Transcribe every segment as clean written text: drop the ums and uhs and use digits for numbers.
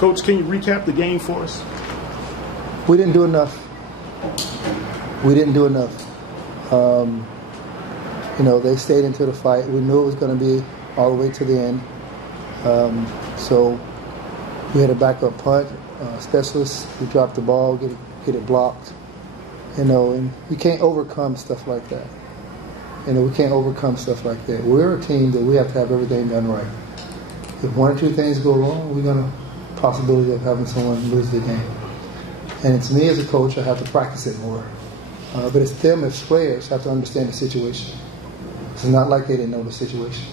Coach, can you recap the game for us? We didn't do enough. They stayed into the fight. We knew it was going to be all the way to the end. So we had a backup punt specialist. We dropped the ball, get it blocked. And we can't overcome stuff like that. We can't overcome stuff like that. We're a team that we have to have everything done right. If one or two things go wrong, we're going to possibility of having someone lose the game. And it's me as a coach, I have to practice it more. But it's them as players have to understand the situation. It's not like they didn't know the situation.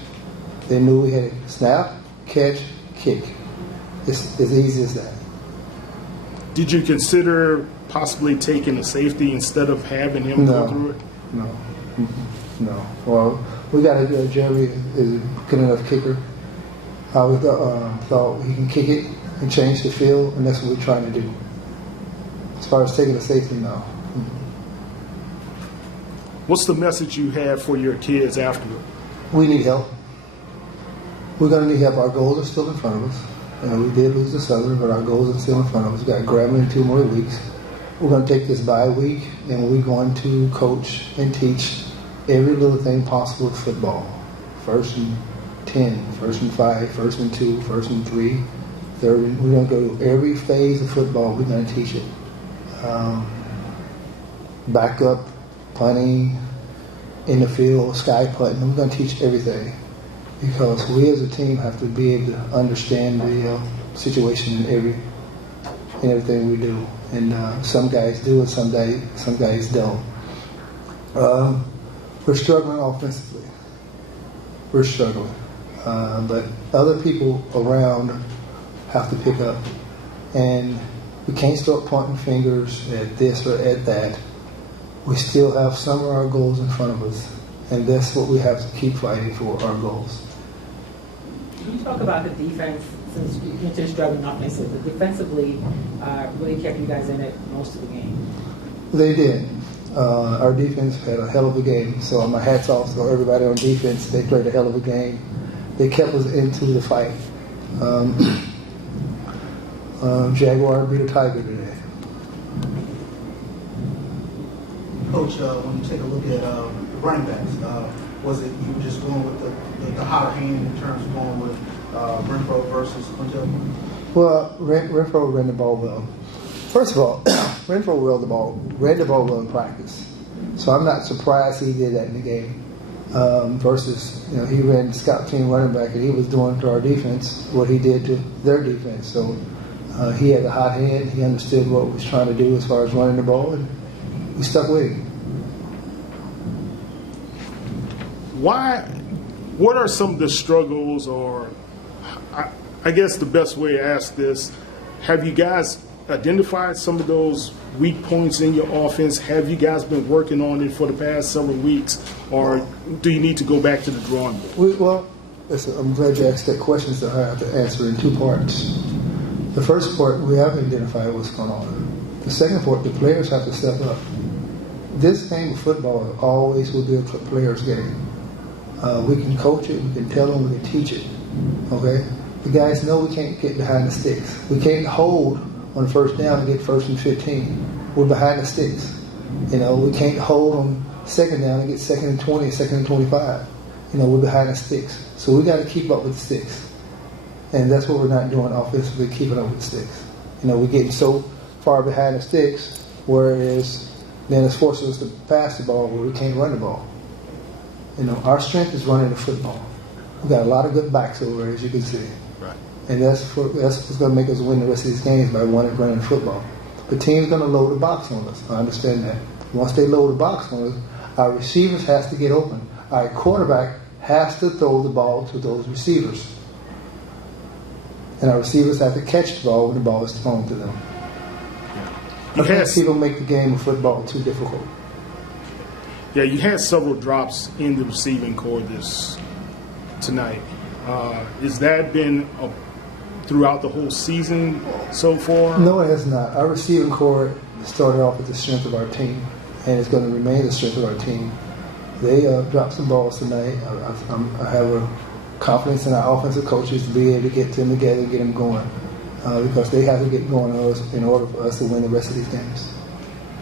They knew we had to snap, catch, kick. It's as easy as that. Did you consider possibly taking a safety instead of having him go through it? No. Well, we got a Jerry is a good enough kicker. I thought he can kick it and change the field, and that's what we're trying to do. As far as taking a safety, no. What's the message you have for your kids afterward? We need help. We're going to need help. Our goals are still in front of us. We did lose to Southern, but our goals are still in front of us. We've got Grambling in 2 more weeks. We're going to take this bye week, and we're going to coach and teach every little thing possible with football. 1st and 10, 1st and 5, 1st and 2, 1st and 3, 3rd. And we're going to go through every phase of football. We're going to teach it. Backup, punting, in the field, sky punting. We're going to teach everything because we as a team have to be able to understand the situation in everything we do. And some guys do it, some guys don't. We're struggling offensively. We're struggling. But other people around have to pick up. And we can't start pointing fingers at this or at that. We still have some of our goals in front of us. And that's what we have to keep fighting for, our goals. Can you talk about the defense, since you mentioned struggling offensively, defensively really kept you guys in it most of the game? They did. Our defense had a hell of a game. So my hat's off to everybody on defense. They played a hell of a game. They kept us into the fight. Jaguar beat a Tiger today. Coach, when you take a look at the running backs, was it you were just going with the hotter hand in terms of going with Renfro versus Quintel? Well, Renfro ran the ball well. First of all, Renfro ran the ball well in practice. So I'm not surprised he did that in the game. Versus, he ran scout team running back and he was doing to our defense what he did to their defense. So he had a hot hand. He understood what we was trying to do as far as running the ball, and we stuck with him. What are some of the struggles, or I guess the best way to ask this, have you guys identified some of those weak points in your offense? Have you guys been working on it for the past several weeks, or do you need to go back to the drawing board? I'm glad you asked that question, so I have to answer in 2 parts. The first part, we have identified what's going on. The second part, the players have to step up. This game of football always will be a player's game. We can coach it, we can tell them, we can teach it. Okay? The guys know we can't get behind the sticks. We can't hold on first down and get 1st and 15. We're behind the sticks. We can't hold on 2nd down and get 2nd and 20, 2nd and 25. We're behind the sticks. So we got to keep up with the sticks. And that's what we're not doing offensively, keeping up with the sticks. We're getting so far behind the sticks, whereas then it's forcing us to pass the ball where we can't run the ball. Our strength is running the football. We've got a lot of good backs over there, as you can see. Right. And that's what's going to make us win the rest of these games, by running football. The team's going to load the box on us. I understand that. Once they load the box on us, our receivers has to get open. Our quarterback has to throw the ball to those receivers. And our receivers have to catch the ball when the ball is thrown to them. I can't see them make the game of football too difficult. Yeah, you had several drops in the receiving core tonight. Has that been throughout the whole season so far? No, it has not. Our receiving core started off with the strength of our team, and it's going to remain the strength of our team. They dropped some balls tonight. I have a confidence in our offensive coaches to be able to get them together and get them going. because they have to get going in order for us to win the rest of these games.